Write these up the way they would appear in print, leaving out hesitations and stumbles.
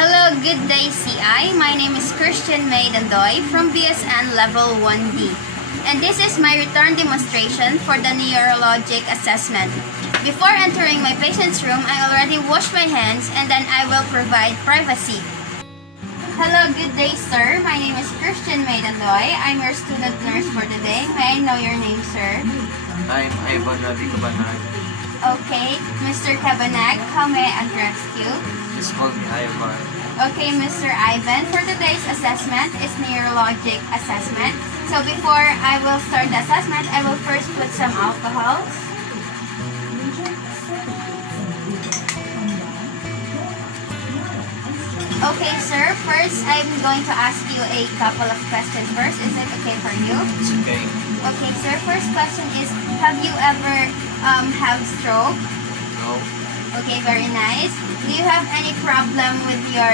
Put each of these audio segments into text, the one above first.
Hello, good day CI. My name is Christian May Dandoy from BSN Level 1D. And this is my return demonstration for the neurologic assessment. Before entering my patient's room, I already washed my hands and then I will provide privacy. Hello, good day sir. My name is Christian May Dandoy. I'm your student nurse for today. May I know your name, sir? I'm Ivan Cabanag. Okay, Mr. Cabanag, how may I address you? Just call me Ivan. Okay, Mr. Ivan, for today's assessment is neurologic assessment. So before I will start the assessment, I will first put some alcohols. Okay, sir. First, I'm going to ask you a couple of questions first. Is it okay for you? It's okay. Okay, sir. First question is, have you ever have stroke? No. Okay, very nice. Do you have any problem with your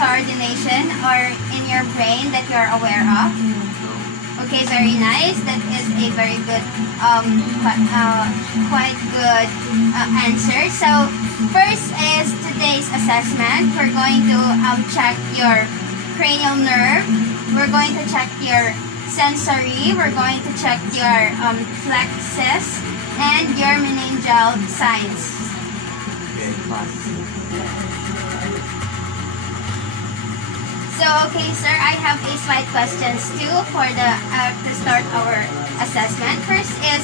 coordination or in your brain that you're aware of? No. Okay, very nice. That is a very good, quite good answer. So, first is today's assessment. We're going to check your cranial nerve. We're going to check your sensory. We're going to check your flexes and your meningeal signs. Okay, pass. So, okay, sir, I have a slight questions too for the to start our assessment. First is,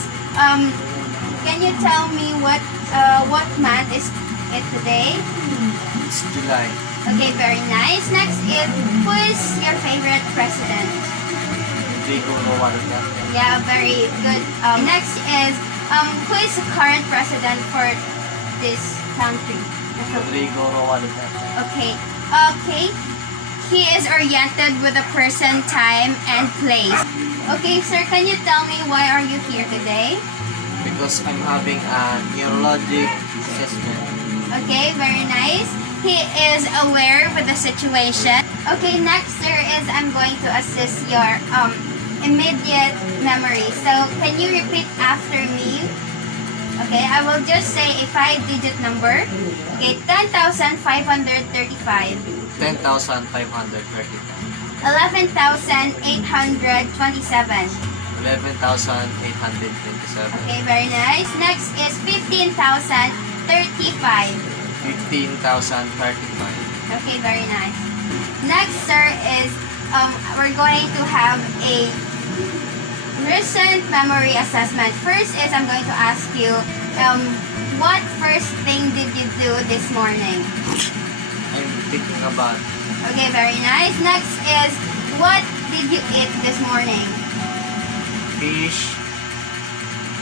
can you tell me what month is it today? It's July. Okay, very nice. Next is, who is your favorite president? Diego Rowaruga. Yeah, very good. Next is, who is the current president for this country? Rodrigo Rowaruga. Okay. Okay. He is oriented with a person, time, and place. Okay, sir, can you tell me why are you here today? Because I'm having a neurologic assessment. Okay, very nice. He is aware with the situation. Okay, next, sir, is I'm going to assess your immediate memory. So, can you repeat after me? Okay, I will just say a 5-digit number. Okay, 10,535. 10,535. 11,827. 11,827. Okay, very nice. Next is 15,035. 15,035. Okay, very nice. Next, sir, is we're going to have a recent memory assessment. First is I'm going to ask you, what first thing did you do this morning? I'm thinking about Okay, very nice. Next is, what did you eat this morning? fish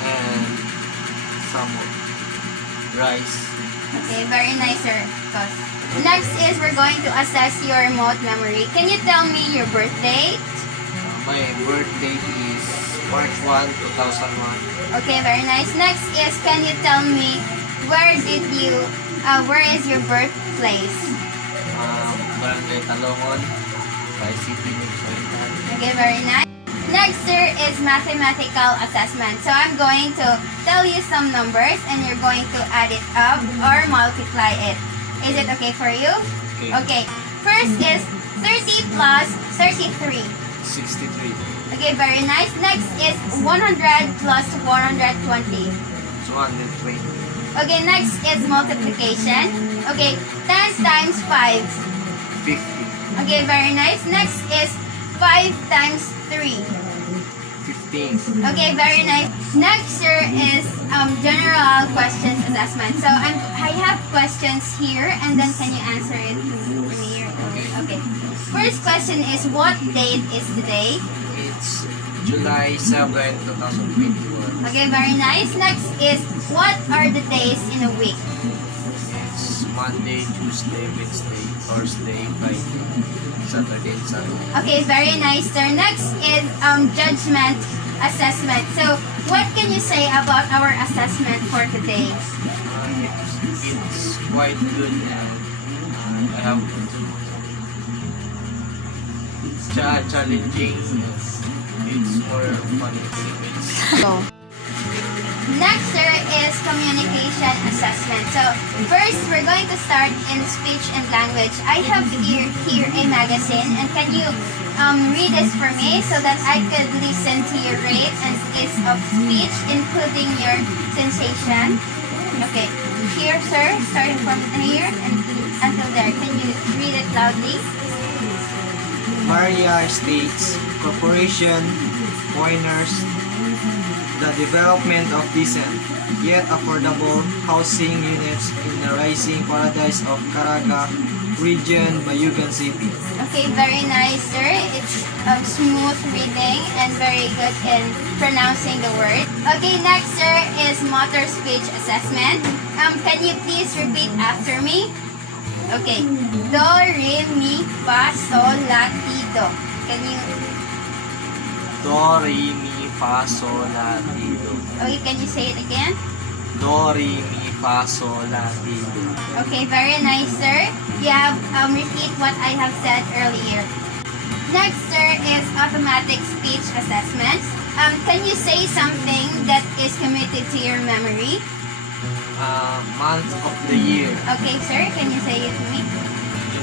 and some rice. Okay, very nice, sir. Next is we're going to assess your remote memory. Can you tell me your birth date? My birth date is March 1, 2001. Okay, very nice. Next is, can you tell me where is your birthplace? Barangay Talongon, by City Municipality. Okay, very nice. Next, sir, is mathematical assessment. So I'm going to tell you some numbers and you're going to add it up or multiply it. Is it okay for you? Okay. Okay. First is 30 plus 33. 63. Okay, very nice. Next is 100 plus 120. 220. Okay, next is multiplication. Okay, 10 times 5. 50. Okay, very nice. Next is 5 times 3. 15. Okay, very nice. Next, sir, is general questions assessment. So I have questions here, and then can you answer it to me? Okay. First question is, what date is today? It's July 7, 2021. Okay, very nice. Next is, what are the days in a week? It's Monday, Tuesday, Wednesday, Thursday, Friday, Saturday, and Sunday. Okay, very nice, sir. Next is judgment assessment. So, what can you say about our assessment for today? It's quite good and I have challenging. It's more fun. So, Next, sir, is communication assessment. So, first, we're going to start in speech and language. I have here a magazine, and can you read this for me so that I could listen to your rate and ease of speech, including your sensation? Okay, here, sir, starting from here and until there. Can you read it loudly? Maria states, corporation, pointers, the development of decent, yet affordable housing units in the rising paradise of Caraga region, Bayugan City. Okay, very nice, sir. It's smooth reading and very good in pronouncing the word. Okay, next, sir, is motor speech assessment. Can you please repeat after me? Okay. Do, re, mi, fa, sol, la, ti, do. Can you... Do, re, mi, fa, sol, la, ti, do. Okay, can you say it again? Do, re, mi, fa, sol, la, ti, do. Okay, very nice, sir. You have repeat what I have said earlier. Next, sir, is automatic speech assessment. Can you say something that is committed to your memory? Month of the year. Okay, sir, can you say it to me?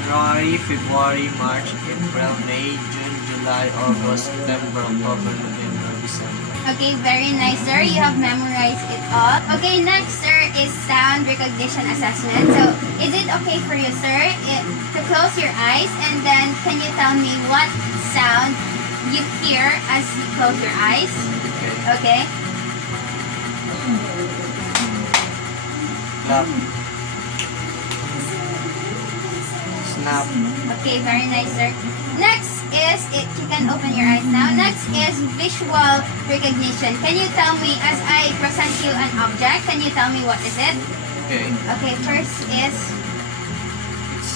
January, February, March, April, May, June, July, August, September, October, November, December. Okay, very nice, sir. You have memorized it all. Okay, next, sir, is sound recognition assessment. So, is it okay for you, sir, to close your eyes and then can you tell me what sound you hear as you close your eyes? Okay. Clap. Snap. Okay, very nice, sir. Next is, you can open your eyes now. Next is visual recognition. Can you tell me, as I present you an object, can you tell me what is it? Okay. Okay, first is, It's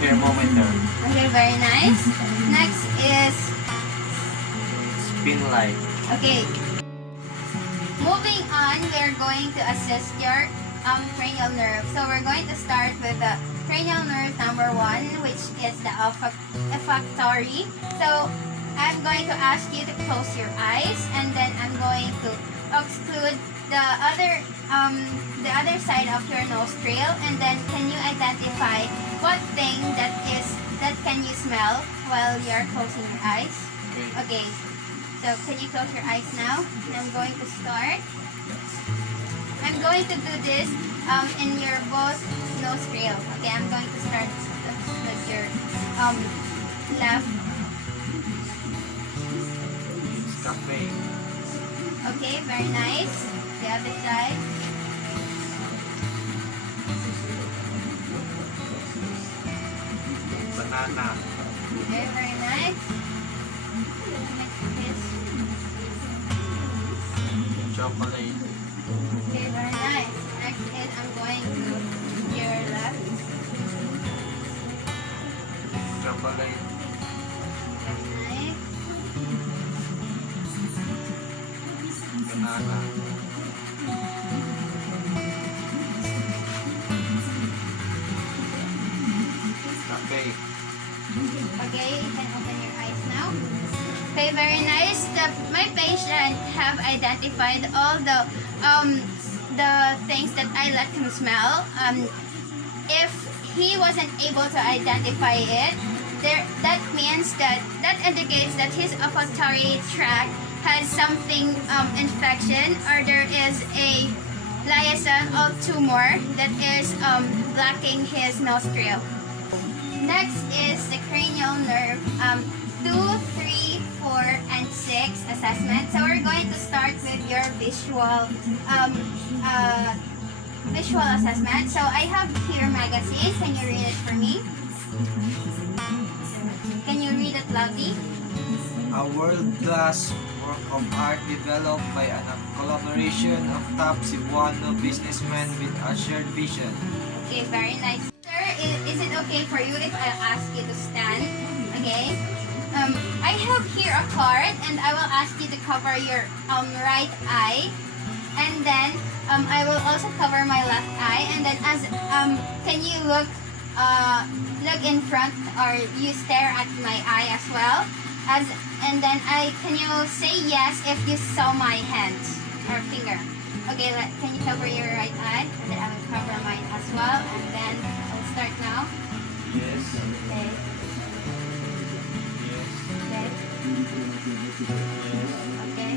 thermometer. okay, very nice. Next is, Spin light. okay. Moving on, we're going to assess your cranial nerve. So we're going to start with the cranial nerve number 1, which is the olfactory. So I'm going to ask you to close your eyes, and then I'm going to exclude the other side of your nostril, and then can you identify what thing that can you smell while you're closing your eyes? Okay. So can you close your eyes now? And I'm going to start. I'm going to do this in your both nostril. Okay, I'm going to start with your left. It's cafe. Okay, very nice. The other side. Banana. Okay, very nice. Next is, Chocolate. okay, very nice. Next is, I'm going to your left. Chocolate. Very nice. Banana. Cafe. Okay, you can open your eyes now. Okay, very nice. My patient have identified all the things that I let him smell. If he wasn't able to identify it, that means that indicates that his olfactory tract has something infection, or there is a liaison or tumor that is blocking his nostril. Next is the cranial nerve 2, 3, 4, and 6 assessment. So we're going to start with your visual assessment. So I have here magazine. Can you read it for me? Can you read it loudly? A world-class work of art developed by a collaboration of top Cebuano businessmen with a shared vision. Okay, very nice. Sir, is it okay for you if I ask you to stand? Okay. I have here a card, and I will ask you to cover your right eye, and then I will also cover my left eye, and then can you look in front, or you stare at my eye as well, and then can you say yes if you saw my hand or finger? Okay, can you cover your right eye? And then I will cover mine as well. And then I'll start now. Yes. Okay. Yes. Okay. Okay.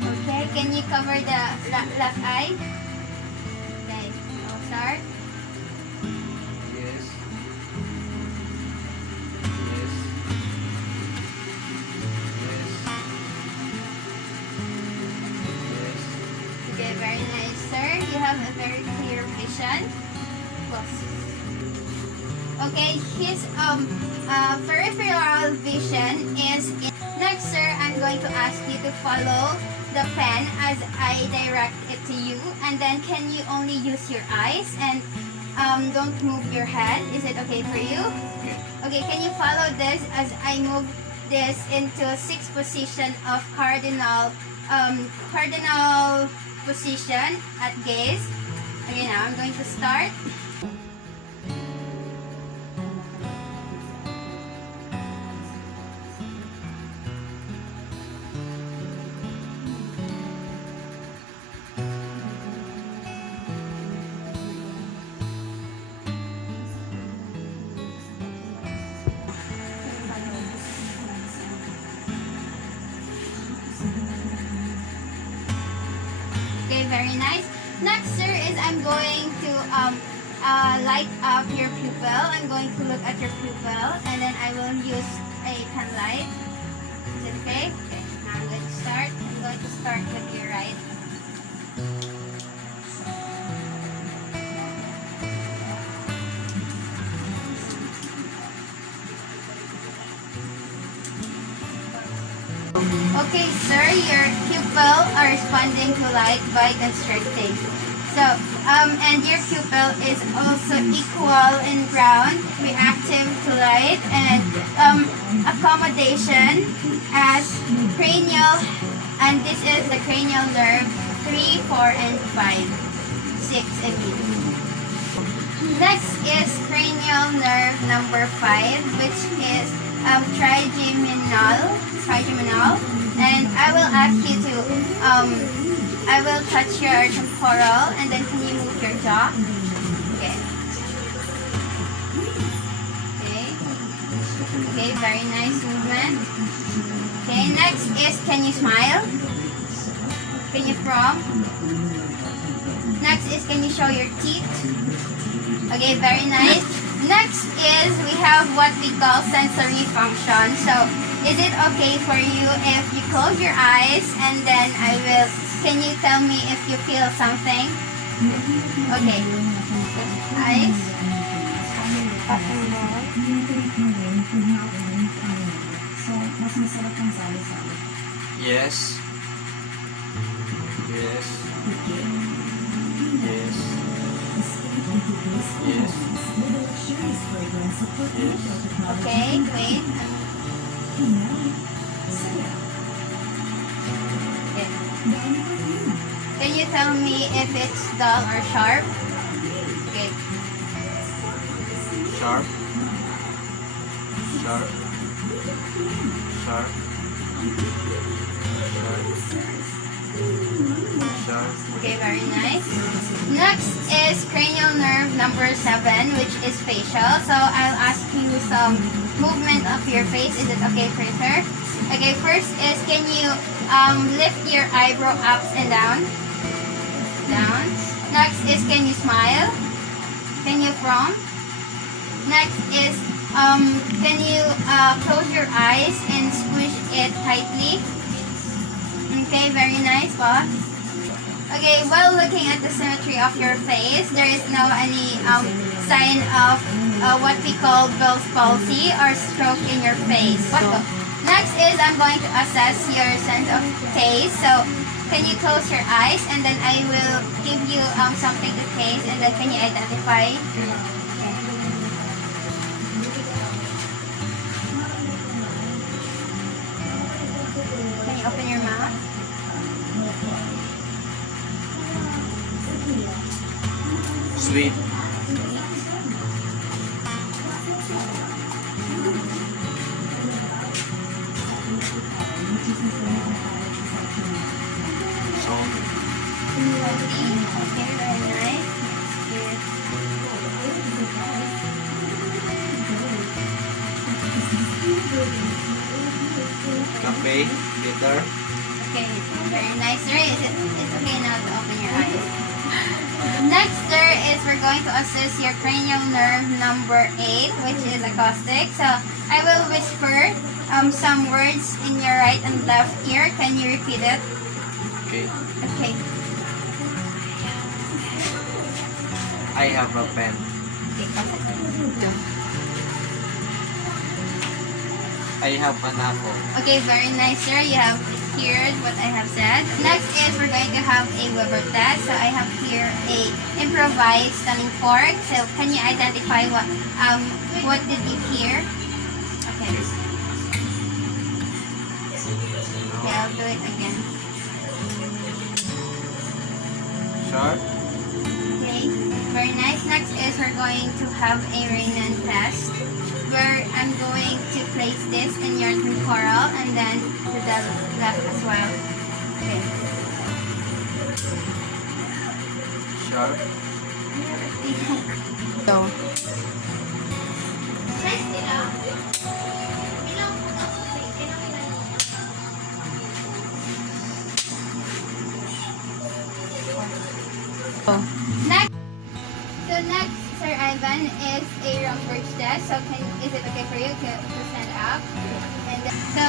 Okay, can you cover the left eye? Okay, I'll start. Yes. Yes. Yes. Yes. Okay, very nice, sir. You have a very clear vision. Plus. Okay, his peripheral vision is in. Next, sir, I'm going to ask you to follow the pen as I direct it to you, and then can you only use your eyes and don't move your head? Is it okay for you? Okay. Okay, can you follow this as I move this into sixth position of cardinal position at gaze? Okay, now I'm going to start. Okay, very nice. Next, sir, is I'm going to light up your pupil. I'm going to look at your pupil, and then I will use a pen light. Is it okay? Okay. Now I'm going to start. I'm going to start with your right. Okay, sir, your pupil are responding to light by constricting. So, and your pupil is also equal in ground, reactive to light, and accommodation as cranial, and this is the cranial nerve 3, 4, and 5, 6, and 8. Next is cranial nerve number 5, which is trigeminal, and I will ask you to I will touch your temporal, and then can you move your jaw? Okay. Okay, very nice movement. Okay, next is can you smile? Can you frown? Next is can you show your teeth? Okay, very nice. Next is we have what we call sensory function. So, is it okay for you if you close your eyes and then can you tell me if you feel something? Okay. Eyes. Yes. Yes. Yes. Yes. Okay, wait. Okay. Can you tell me if it's dull or sharp? Okay. Sharp. Sharp. Sharp. Sharp. Okay, very nice. Next is cranial nerve number 7, which is facial. So I'll ask you some movement of your face. Is it okay for you, sir? Okay, first is can you lift your eyebrow up and down? Down. Next is can you smile? Can you frown? Next is can you close your eyes and squish it tightly? Okay, very nice, boss. Okay, while looking at the symmetry of your face, there is no any sign of what we call Bell's palsy or stroke in your face. Next is I'm going to assess your sense of taste. So, can you close your eyes and then I will give you something to taste and then can you identify? Can you open your mouth? Sweet. coffee. Okay, very nice. Here. Cafe, bitter. Okay, very nice, sir. It's okay now to open your eyes. Next, sir, is we're going to assess your cranial nerve number 8, which is acoustic. So, I will whisper some words in your right and left ear. Can you repeat it? Okay. Okay. I have a pen. I have an apple. Okay, very nice, sir. You have heard what I have said. Next is we're going to have a Weber test. So I have here a improvised stunning fork. So can you identify what did you hear? Okay. Okay, I'll do it again. Sure. Okay, very nice. Next is we're going to have a Raynan test, where I'm going to place this in your temporal and then to the left as well. Okay. Sure. So, Next, Sir Ivan, is a Romberg test. So is it okay for you to stand up? And then, so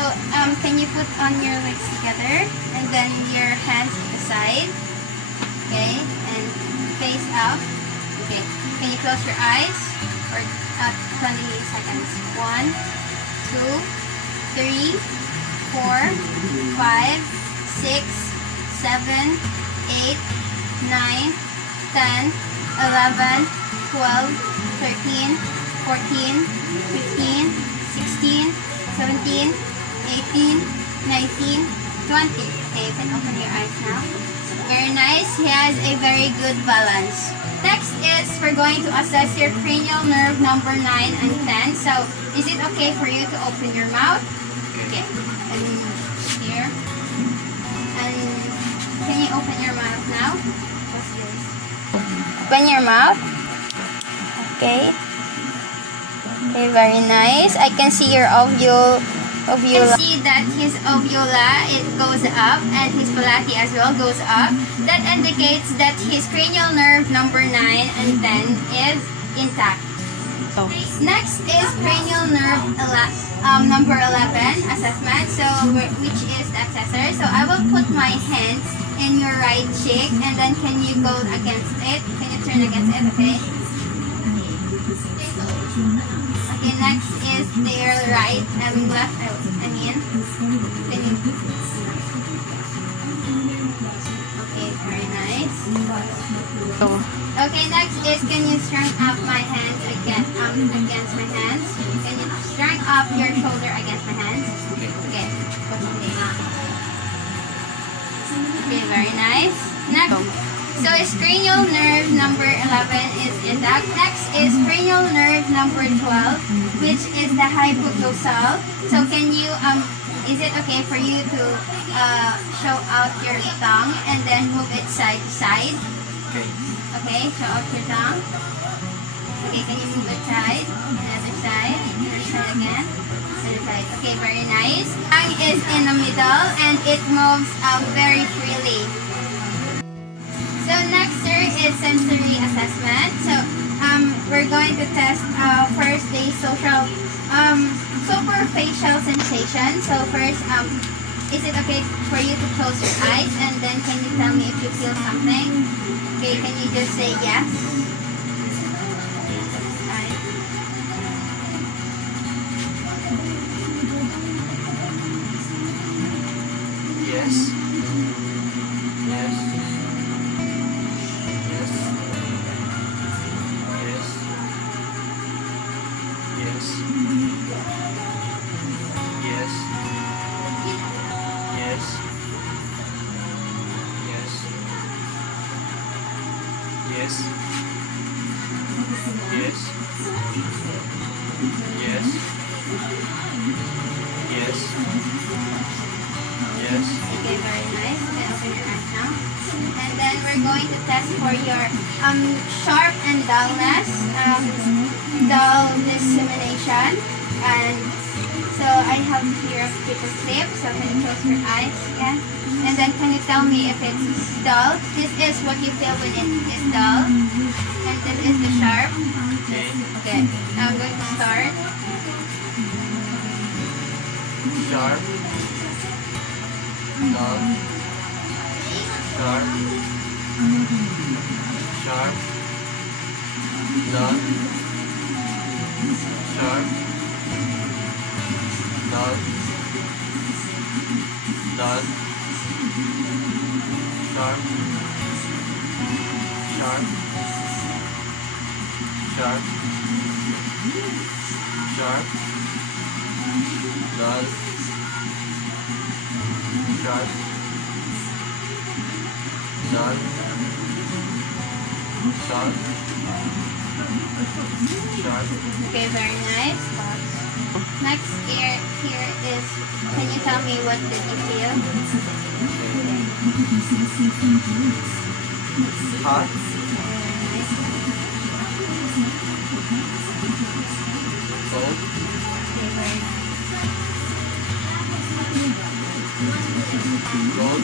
can you put on your legs together and then your hands to the side? Okay, and face up. Okay, can you close your eyes for 20 seconds? 1, 2, 3, 4, 5, 6, 7, 8, 9, 10, 11, 12, 13, 14, 15, 16, 17, 18, 19, 20. Okay, you can open your eyes now. Very nice. He has a very good balance. Next is we're going to assess your cranial nerve number 9 and 10. So, is it okay for you to open your mouth? Okay. And here. And can you open your mouth now? What's this? Open your mouth. Okay. Okay, very nice. I can see your ovula. I can see that his ovula, it goes up, and his palati as well goes up. That indicates that his cranial nerve number 9 and 10 is intact. oh. Next is cranial nerve number 11 assessment, so which is the accessor. So I will put my hand in your right cheek, and then can you go against it? Can you turn against it? Okay. Okay. Next is their right and left. I mean, can you? Okay, very nice. So, Okay, next is can you strength up my hands against my hands? Can you strength up your shoulder against my hands? Okay. Okay, very nice. Next, so is cranial nerve number 11 is intact. Next is cranial nerve number 12, which is the hypoglossal. So can you is it okay for you to show out your tongue and then move it side to side? Okay. Okay, show out your tongue. Okay, can you move it side? Another side. Another side again. Another side. Okay, very nice. Tongue is in the middle and it moves very freely. So next, sir, is sensory assessment. So we're going to test first the superficial sensation. So first, is it okay for you to close your eyes and then can you tell me if you feel something? Okay, can you just say yes? Yes. Yes. Yes. Yes. Yes. Yes. Yes. Yes. Yes. Yes. Yes. Yes. Okay, very nice. You can open your eyes now. And then then we're going to test for your sharp and dullness, dull dissemination, and so I have here a paper clip. So can you close your eyes again? And then can you tell me if it's dull? This is what you feel when it is dull, and this is the sharp. Okay. Now I'm going to start. Sharp. Dull. Sharp. Sharp. Dull. Sharp. Dull. Dull. Sharp. Sharp. Sharp. Sharp. Dull. Sharp. Dull. Sharp. Sharp. Okay, very nice. Next here is, can you tell me what did you feel? Hot. Cold. Cold.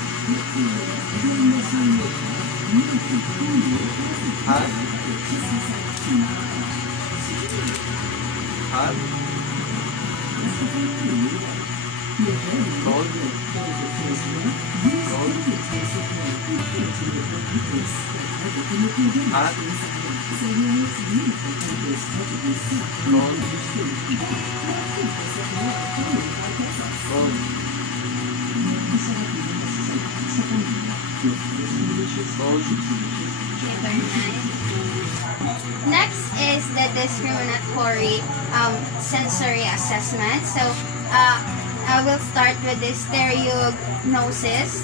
Hot. Hot. Cold. Cold. Hot. Cold. Cold. Cold. Okay, very nice. Next is the discriminatory sensory assessment. So I will start with the stereognosis,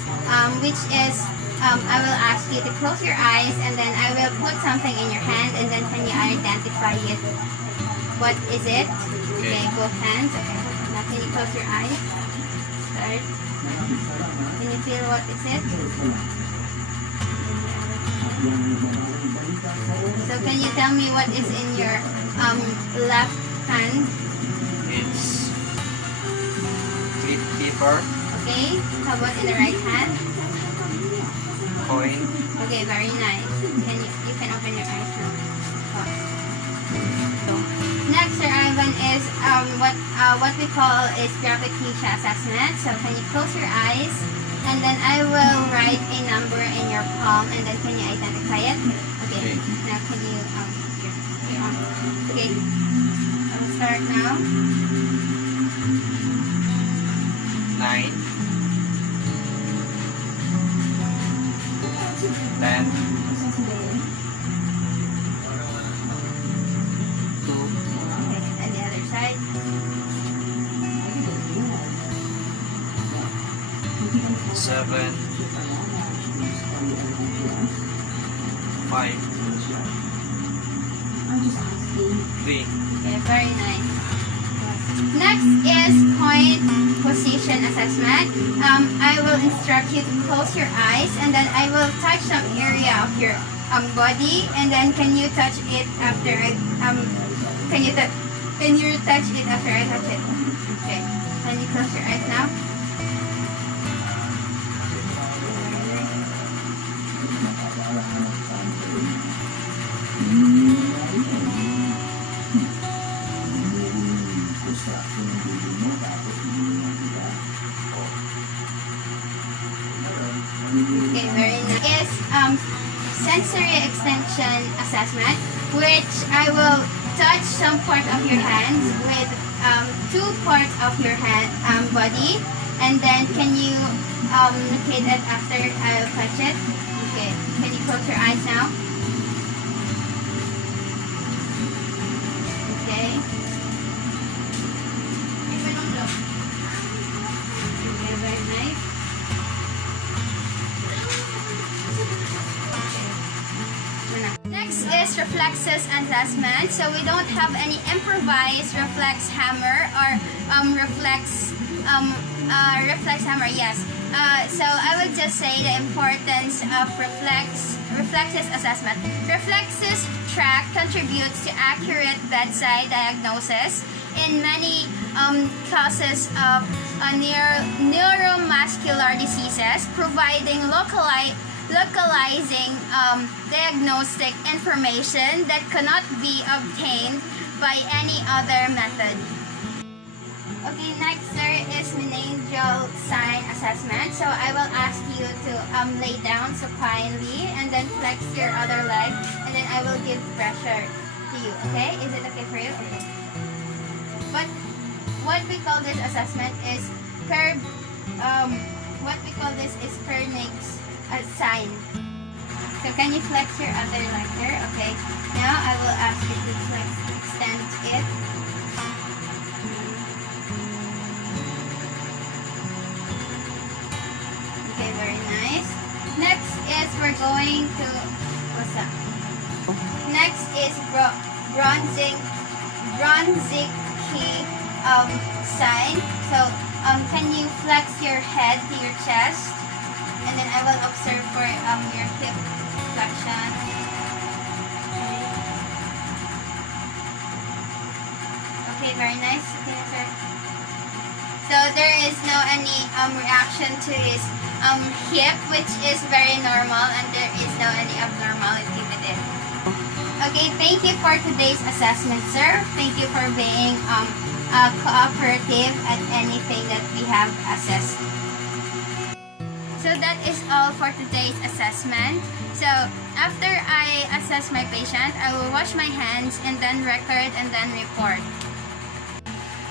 which is I will ask you to close your eyes, and then I will put something in your hand, and then can you identify it? What is it? Okay, both hands. Okay. Now can you close your eyes? Start. Can you feel what is it? So can you tell me what is in your left hand? It's paper, Okay. How about in the right hand? coin, Okay, very nice. You can open your eyes now. Ito. Next, Sir Ivan, is what we call is gravitation assessment. So can you close your eyes, and then I will write a number in your palm, and then can you identify it? Okay. Okay. Now can you you're on. Okay. I'll start now. 9, 10, 2, Okay. And the other side. 7, 5, 3. Okay, very nice. Next is point position assessment. I will instruct you to close your eyes, and then I will touch some area of your body, and then can you touch it after I can you touch it after I touch it? Okay. Can you close your eyes now? Okay, very nice. Is sensory extension assessment, which I will touch some part of your hands with two parts of your body, and then can you locate it after I'll touch it? Okay, can you close your eyes now? Okay. Okay, very nice. Next is reflexes assessment. So we don't have any improvised reflex hammer or reflex hammer. Yes, So I would just say the importance of reflexes assessment. Reflexes track contributes to accurate bedside diagnosis in many causes of neuromuscular diseases, providing localizing diagnostic information that cannot be obtained by any other method. Okay, next there is meningeal sign assessment. So I will ask you to lay down supinely and then flex your other leg, and then I will give pressure to you. Okay, is it okay for you? Okay. But what we call this assessment is Kernig's sign. So can you flex your other leg there? Okay. Now I will ask you to extend it. Okay, very nice. Next is we're going to what's up? Next is Bronzing sign. So can you flex your head to your chest, and then I will observe for your hip flexion. Okay, very nice. Okay, sir. So there is no any reaction to his hip, which is very normal, and there is no any abnormality with it. Okay, thank you for today's assessment, sir. Thank you for being cooperative at anything that we have assessed. So that is all for today's assessment. So after I assess my patient, I will wash my hands and then record and then report.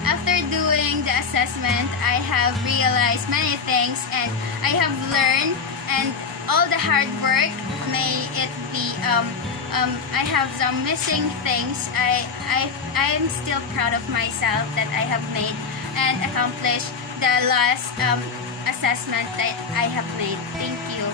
After doing the assessment, I have realized many things, and I have learned, and all the hard work, may it be I have some missing things. I'm still proud of myself that I have made and accomplished the last assessment that I have made. Thank you.